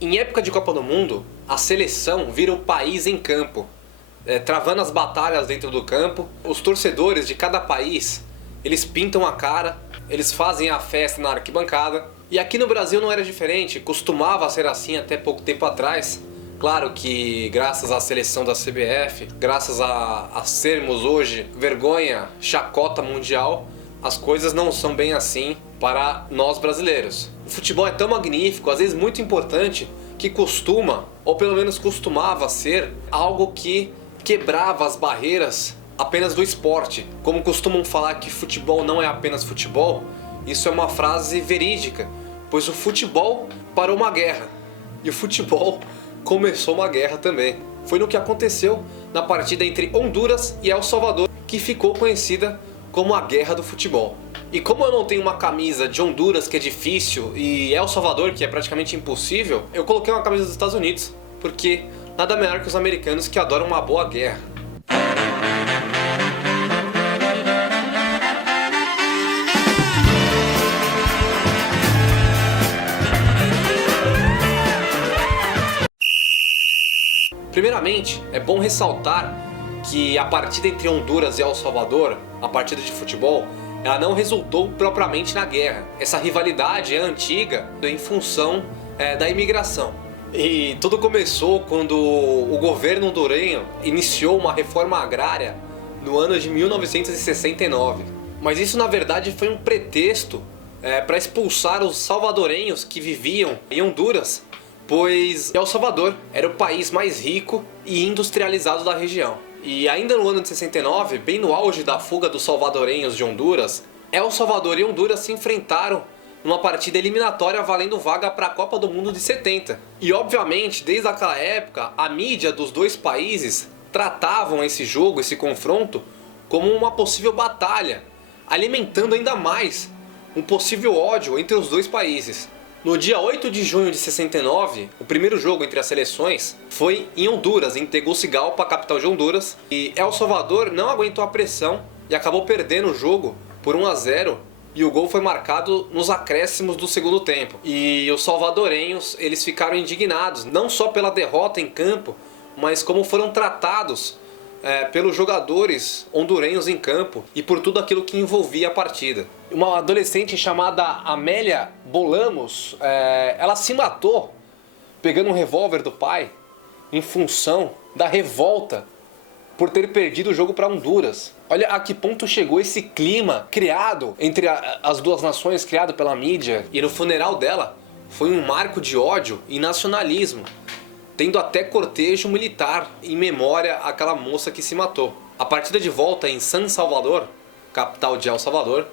Em época de Copa do Mundo, a seleção vira o país em campo, travando as batalhas dentro do campo. Os torcedores de cada país, eles pintam a cara, eles fazem a festa na arquibancada. E aqui no Brasil não era diferente, costumava ser assim até pouco tempo atrás. Claro que graças à seleção da CBF, graças a sermos hoje vergonha, chacota mundial, as coisas não são bem assim para nós brasileiros. O futebol é tão magnífico, às vezes muito importante, que costuma, ou pelo menos costumava ser, algo que quebrava as barreiras apenas do esporte. Como costumam falar que futebol não é apenas futebol, isso é uma frase verídica, pois o futebol parou uma guerra e o futebol começou uma guerra também. Foi no que aconteceu na partida entre Honduras e El Salvador, que ficou conhecida como a Guerra do Futebol. E como eu não tenho uma camisa de Honduras, que é difícil, e El Salvador, que é praticamente impossível, eu coloquei uma camisa dos Estados Unidos, porque nada melhor que os americanos, que adoram uma boa guerra. Primeiramente, é bom ressaltar que a partida entre Honduras e El Salvador, a partida de futebol, ela não resultou propriamente na guerra. Essa rivalidade é antiga em função da imigração. E tudo começou quando o governo hondurenho iniciou uma reforma agrária no ano de 1969. Mas isso na verdade foi um pretexto para expulsar os salvadorenhos que viviam em Honduras, pois El Salvador era o país mais rico e industrializado da região. E ainda no ano de 69, bem no auge da fuga dos salvadorenhos de Honduras, El Salvador e Honduras se enfrentaram numa partida eliminatória valendo vaga para a Copa do Mundo de 70. E obviamente, desde aquela época, a mídia dos dois países tratavam esse jogo, esse confronto, como uma possível batalha, alimentando ainda mais um possível ódio entre os dois países. No dia 8 de junho de 69, o primeiro jogo entre as seleções foi em Honduras, em Tegucigalpa, a capital de Honduras, e El Salvador não aguentou a pressão e acabou perdendo o jogo por 1-0, e o gol foi marcado nos acréscimos do segundo tempo. E os salvadorenhos, eles ficaram indignados, não só pela derrota em campo, mas como foram tratados pelos jogadores hondurenhos em campo e por tudo aquilo que envolvia a partida. Uma adolescente chamada Amélia Bolamos, ela se matou pegando um revólver do pai em função da revolta por ter perdido o jogo para Honduras. Olha a que ponto chegou esse clima criado entre as duas nações, criado pela mídia, e no funeral dela foi um marco de ódio e nacionalismo, tendo até cortejo militar em memória àquela moça que se matou. A partida de volta em San Salvador, capital de El Salvador,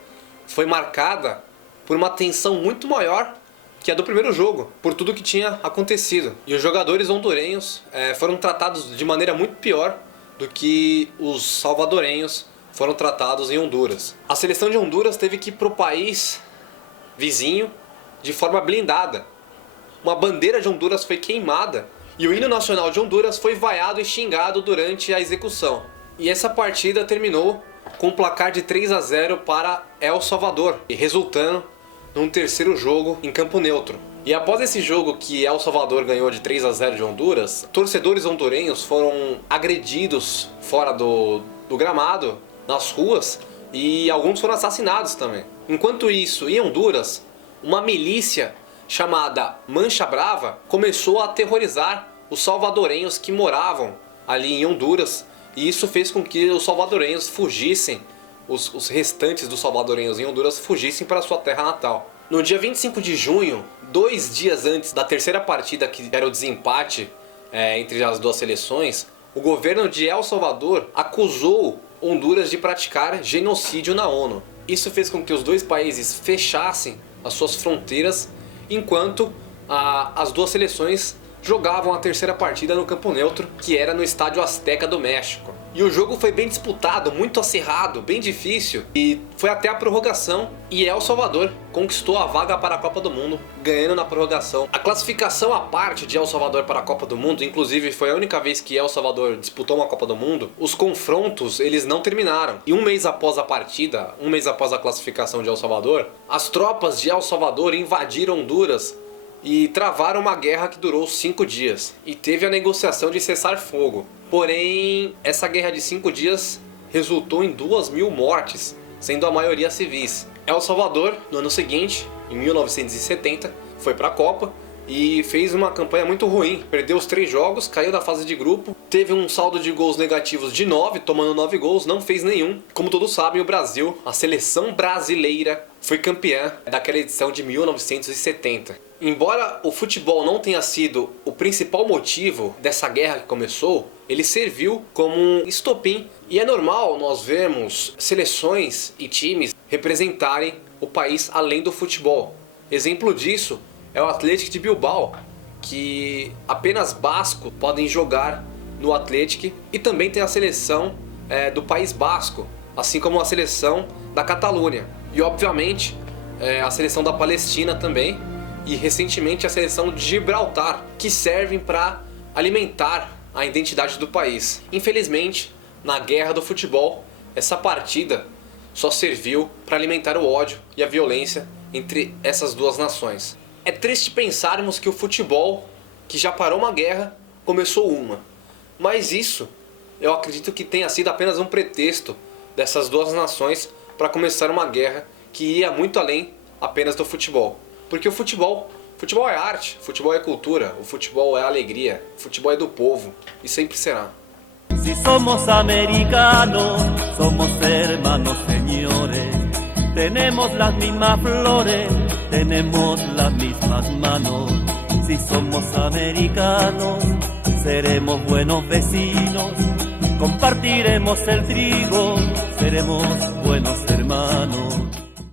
foi marcada por uma tensão muito maior que a do primeiro jogo, por tudo que tinha acontecido. E os jogadores hondurenhos foram tratados de maneira muito pior do que os salvadorenhos foram tratados em Honduras. A seleção de Honduras teve que ir para o país vizinho de forma blindada. Uma bandeira de Honduras foi queimada e o hino nacional de Honduras foi vaiado e xingado durante a execução. E essa partida terminou com um placar de 3-0 para El Salvador, resultando num terceiro jogo em campo neutro. E após esse jogo que El Salvador ganhou de 3-0 de Honduras, torcedores hondurenhos foram agredidos fora do gramado, nas ruas, e alguns foram assassinados também. Enquanto isso, em Honduras, uma milícia chamada Mancha Brava começou a aterrorizar os salvadorenhos que moravam ali em Honduras, e isso fez com que os salvadorenhos fugissem, os restantes dos salvadorenhos em Honduras fugissem para sua terra natal. No dia 25 de junho, 2 dias antes da terceira partida, que era o desempate entre as duas seleções, o governo de El Salvador acusou Honduras de praticar genocídio na ONU. Isso fez com que os dois países fechassem as suas fronteiras, enquanto as duas seleções jogavam a terceira partida no campo neutro, que era no Estádio Azteca do México. E o jogo foi bem disputado, muito acirrado, bem difícil, e foi até a prorrogação, e El Salvador conquistou a vaga para a Copa do Mundo, ganhando na prorrogação. A classificação à parte de El Salvador para a Copa do Mundo, inclusive foi a única vez que El Salvador disputou uma Copa do Mundo, os confrontos eles não terminaram. E um mês após a partida, um mês após a classificação de El Salvador, as tropas de El Salvador invadiram Honduras e travaram uma guerra que durou 5 dias. E teve a negociação de cessar-fogo. Porém, essa guerra de 5 dias resultou em 2.000 mortes, sendo a maioria civis. El Salvador, no ano seguinte, em 1970, foi para a Copa e fez uma campanha muito ruim. Perdeu os 3 jogos, caiu da fase de grupo, teve um saldo de gols negativos de 9, tomando 9 gols, não fez nenhum. Como todos sabem, o Brasil, a seleção brasileira, foi campeã daquela edição de 1970. Embora o futebol não tenha sido o principal motivo dessa guerra que começou, ele serviu como um estopim. E é normal nós vermos seleções e times representarem o país além do futebol. Exemplo disso é o Athletic de Bilbao, que apenas bascos podem jogar no Athletic, e também tem a seleção do País Basco, assim como a seleção da Catalunha. E obviamente a seleção da Palestina também, e recentemente a seleção de Gibraltar, que servem para alimentar a identidade do país. Infelizmente, na guerra do futebol, essa partida só serviu para alimentar o ódio e a violência entre essas duas nações. É triste pensarmos que o futebol, que já parou uma guerra, começou uma. Mas isso, eu acredito que tenha sido apenas um pretexto dessas duas nações para começar uma guerra que ia muito além apenas do futebol. Porque o futebol é arte, o futebol é cultura, o futebol é alegria, o futebol é do povo e sempre será. Si somos americanos, somos hermanos, señores. Tenemos las mismas flores, tenemos las mismas manos. Si somos americanos, seremos buenos vecinos. Compartiremos el trigo, seremos buenos hermanos.